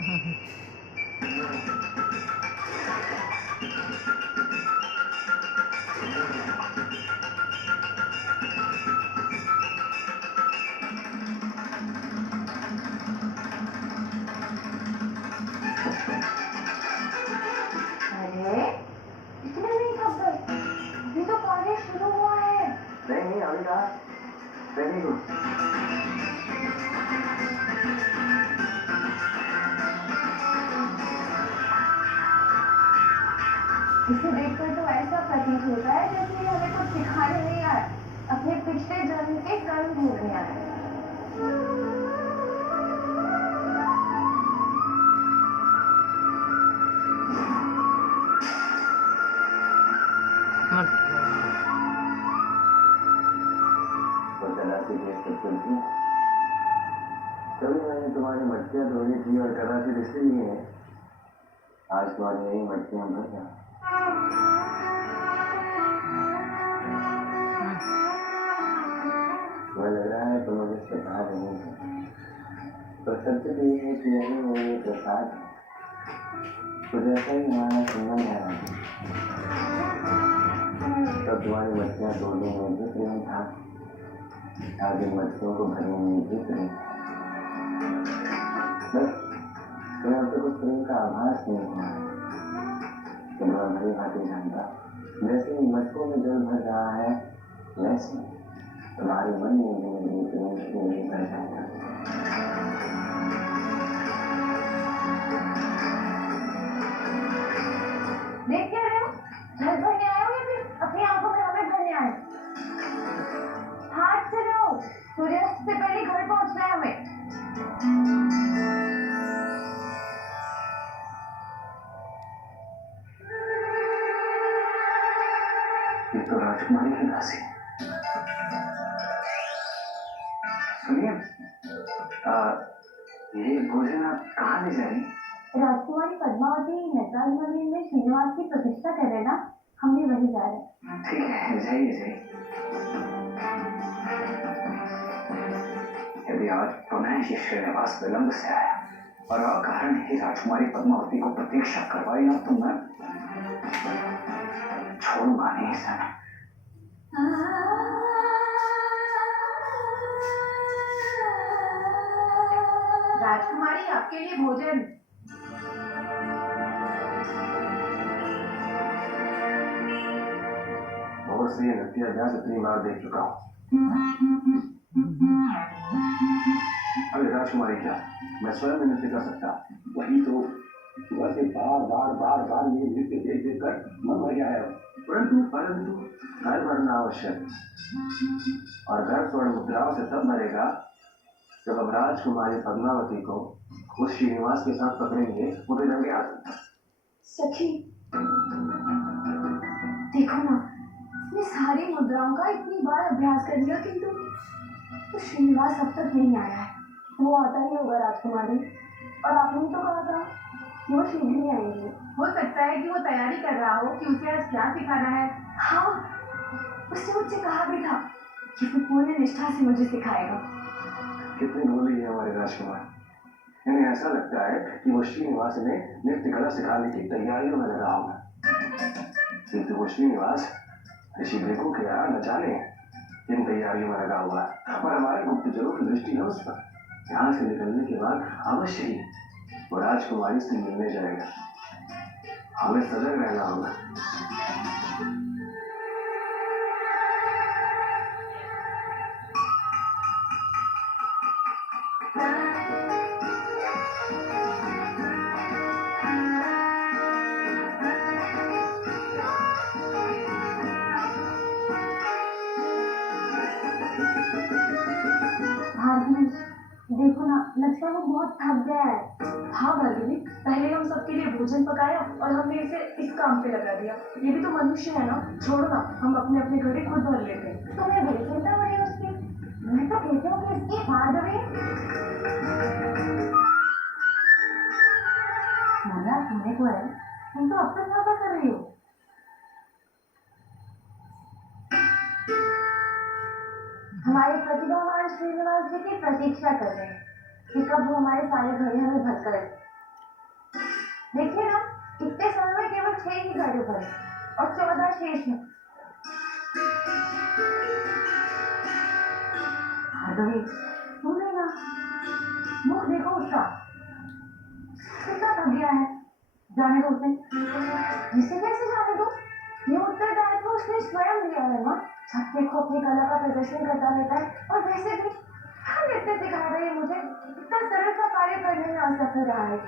अरे इतने नहीं थक गए? अभी तो कार्य शुरू हुआ है। नहीं अभी कहा। Very good. इसे देखकर तो ऐसा प्रतीत होता है जैसे हमें कुछ सिखाने नहीं आए, अपने पिछले जन्म के कर्म भोगने आए। कभी मैंने तुम्हारी मटकियां धोनी थी और कराची इसलिए है आज तुम्हारी यही मटकियां भर गया। तुम्हें लग रहा है तुम मुझे सिखा रही हो, तो सच तो ये है कि यही मेरे प्रसाद है। तो जैसा ही हमारा संबंध है तब तुम्हारी मटकियां धोने में भी प्रेम था, आज इन मटकियों को भरने में भी प्रेम था। बस तुम्हें अब तक उस प्रेम का आभास नहीं हुआ है। तुम्हें भली भांति जानता, जैसे ही मटकों में जल भर रहा है वैसे तुम्हारे मन में भी प्रेम से भर जाएगा। देख क्या रहे हो? जल भरने आए हो या फिर अपनी आंखों में हमें भरने आए? हाथ से रहो, सूर्यास्त से पहले घर पहुंचना है हमें। ये तो राजकुमारी की दासी। सुनिए, ये भोजन आप कहाँ ले जाएंगे? राजकुमारी पद्मावती नटराज मंदिर में श्रीनिवास की प्रतिष्ठा कर रहे ना, हम भी वहीं जा रहे हैं। ठीक है, जाइए जाइए। यदि आज पुनः ये श्रीनिवास विलंब से आया और अकारण ही राजकुमारी पद्मावती को प्रतीक्षा करवाई ना तो मैं छोड़ूंगा नहीं इसे। राजकुमारी आपके लिए भोजन। बहुत से नृत्य अभ्यास इतनी बार देख चुका हूँ। अरे राजकुमारी क्या, मैं स्वयं नृत्य कर सकता। वही तो वैसे बार बार बार बार ये नृत्य देख देख कर मन भर गया है। परंतु घर भरना आवश्यक, और घर स्वर्ण मुद्राओं से तब भरेगा जब अब राजकुमारी पद्मावती को उस श्रीनिवास के साथ पकड़ेंगे उन्हें रंगे हाथ। सखी देखो ना, ये सारी मुद्राओं का इतनी बार अभ्यास कर लिया किंतु तो श्रीनिवास अब तक नहीं आया है। वो आता ही होगा राजकुमारी, और आपने तो कहा था वो शीघ्र ही आएंगे। हो सकता है कि वो तैयारी कर रहा हो कि उसे आज क्या सिखाना है। हाँ, उसने मुझसे कहा भी था कि वो पूरी निष्ठा से मुझे सिखाएगा। कितनी भोली है हमारे राजकुमार। इन्हें ऐसा लगता है कि वो श्रीनिवास ने नृत्य कला सिखाने की तैयारियों में लगा होगा, किंतु वो श्रीनिवास ऋषि देखो के यहाँ न जाने इन तैयारियों में लगा हुआ है। और हमारे गुप्तचरों की दृष्टि है उस पर। यहाँ से निकलने के बाद अवश्य ही वो राजकुमारी से मिलने जाएगा। हमें सजग रहना होगा। देखो ना, लगता है वो बहुत थक गया है। हाँ भार्गवी, पहले हम सबके लिए भोजन पकाया और हमने इसे इस काम पे लगा दिया। ये भी तो मनुष्य है ना, छोड़ो ना, हम अपने अपने घड़े खुद भर लेते हैं। तुम्हें बड़ी चिंता हो रही है उसकी। मैं तो कहती हूँ कि इसकी भार्गवी मना सुनने को है, तुम तो अब तक क्या कर रही हो? हमारे प्रतिभावान श्रीनिवास जी की प्रतीक्षा कर रहे हैं कि कब वो हमारे सारे घड़े हमें भर कर देखिए ना, इतने समय में केवल 6 ही घड़े भरे और 14 शेष हैं। भार्गवी, तुमने ना मुख देखो उसका, कितना थक गया है। जाने दो उसे। जिसे कैसे जाने दो? ये उत्तरदायित्व उसने स्वयं लिया है माँ। सब देखो अपनी कला का प्रदर्शन करता रहता है और वैसे भी हर नृत्य सिखा रही है मुझे। इतना सरल सा कार्य करने में असफल रहा है।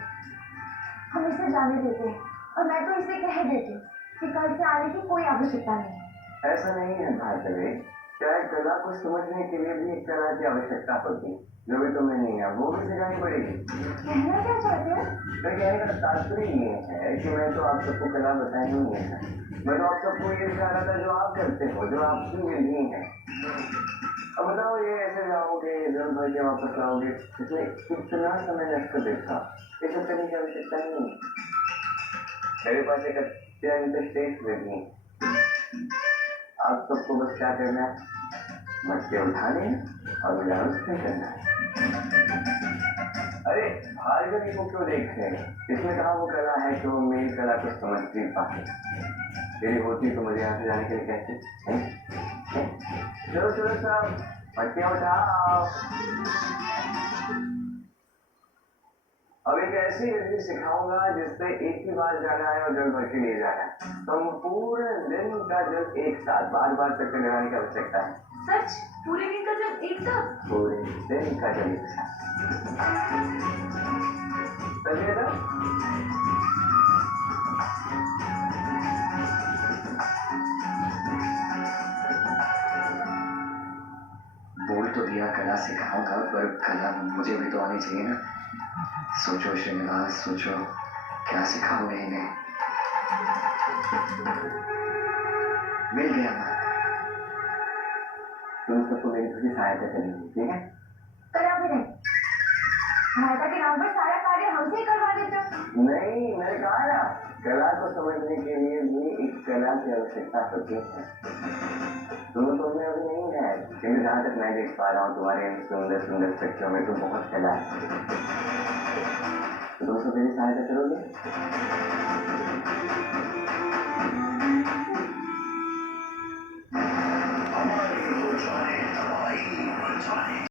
हम इसे जाने देते हैं और मैं तो इसे कह देती हूँ कि कल से आने की कोई आवश्यकता नहीं। ऐसा नहीं है भार्गवी, चाहे कला को समझने के लिए भी एक कला की आवश्यकता होती है, जो भी तुम्हें नहीं है वो भी सिखानी पड़ेगी। कहना क्या चाहते हो? मैं कहने का तात्पर्य ये है कि मैं तो आप सबको कला बताई नहीं है, मैं तो आप सबको ये दिखा रहा था जो आप करते हो, जो आपकी विधि है। अब बताओ, ये ऐसे जाओगे जल भर के वापस आओगे, इसमें कितना समय नष्ट देखा, ये सब करने की आवश्यकता नहीं है। मेरे पास एक अत्यंत श्रेष्ठ विधि है, आप सबको बस क्या करना है, मटके उठाने और व्यवस्था करना है। अरे भार्गवी को क्यों देख रहे हैं? इसमें कहा वो कला है कि वो मेरी कला को समझ भी पाए। यदि होती तो मुझे यहाँ से जाने के लिए कहते। चलो चलो सब मटके उठाओ। अब एक ऐसी विधि सिखाऊंगा जिससे एक ही बार जाना है और जल भर के लिए जाना है। संपूर्ण दिन का जल एक साथ बार बार चक्कर लगाने की आवश्यकता है। सच? पूरे दिन का जल एक साथ? पूरे दिन का जल एक साथ। चलिए ना। बोल तो दिया कला सिखाऊंगा, पर कला मुझे भी तो आनी चाहिए ना। सोचो श्रीनिवास, सोचो क्या सिखाओगे इन्हें। मिल गया ना, तुम सबको मेरी थोड़ी सहायता करनी, ठीक है? करा भी नहीं। सहायता के नाम पर सारा कार्य हमसे ही करवा देते हो। नहीं, मैंने कहा ना, कला को समझने के लिए भी एक कला की आवश्यकता होती है। तुम्हें अभी नहीं है, लेकिन जहाँ तक मैं देख पा रहा हूँ तुम्हारे इन सुंदर सुंदर बच्चों में तो बहुत कला है। तो तुम सब मेरी सहायता करोगे?